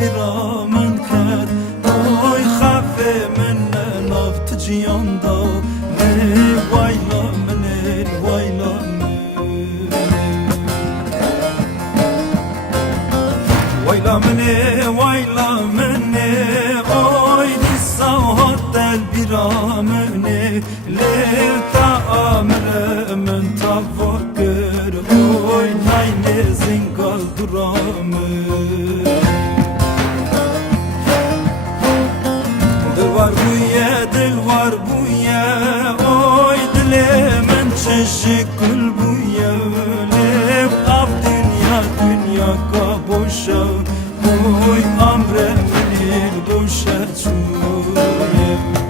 برا من کرد وای خفه من نافت جیان دا نه وایلا من وایلا وایلا من آی دیسا دل برا من لیتا امر من تفکر آی نین زنگال درام دلوار بویه آی دل من چشکل بویه لیب آب دنیا کا بوشا oy amre menil boşa çuyem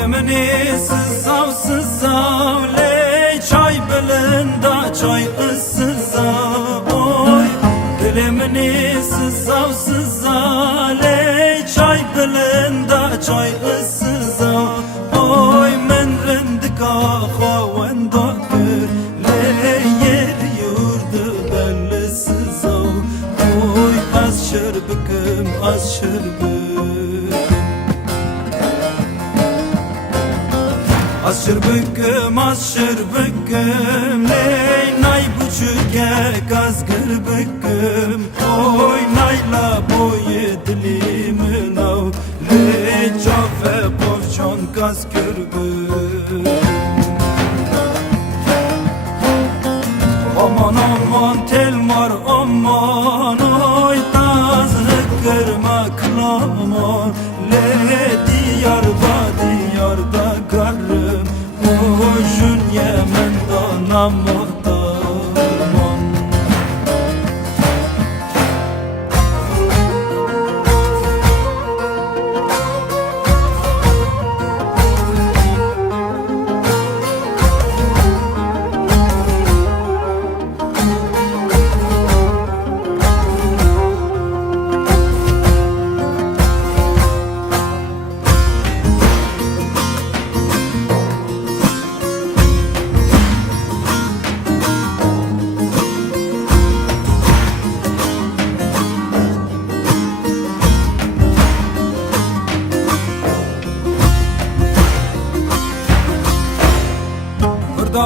Dilimini sızav le çay belinde çay ıssızav oy Dilimini sızav le çay belinde çay ıssızav oy men rindika xavenda kır le yer yurdu belli sızav oy az şırbikim Aşır bıkkım Ley nay buçuke kazgır bıkkım Oy nayla boyu dilimin av Ley çafe povçon kazgır bıkkım Aman telmar aman Oy tazı kırma klaman Ley diyarda garım Ujun yemen danamadan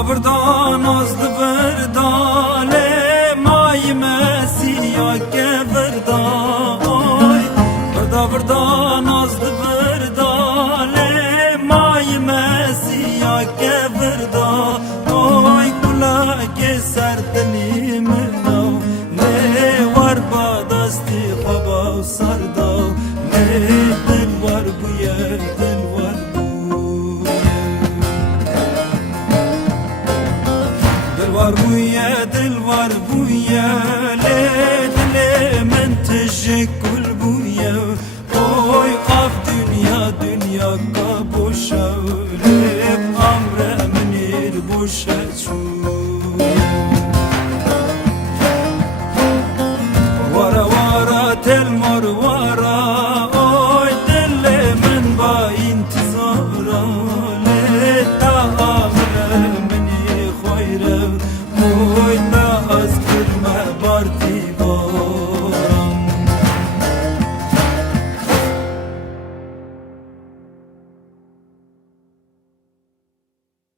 Vrda nazlı vrda le may mesiya ke vrda oy Vrda nazlı vrda le may mesiya ke vrda oy kula ke ser dilimin av ne var badasti xabav sarda ne dil var bu yer dil var Dil var buya le dile men teşekkül buya Oy af dünya ka boşa le amre menir boşa çu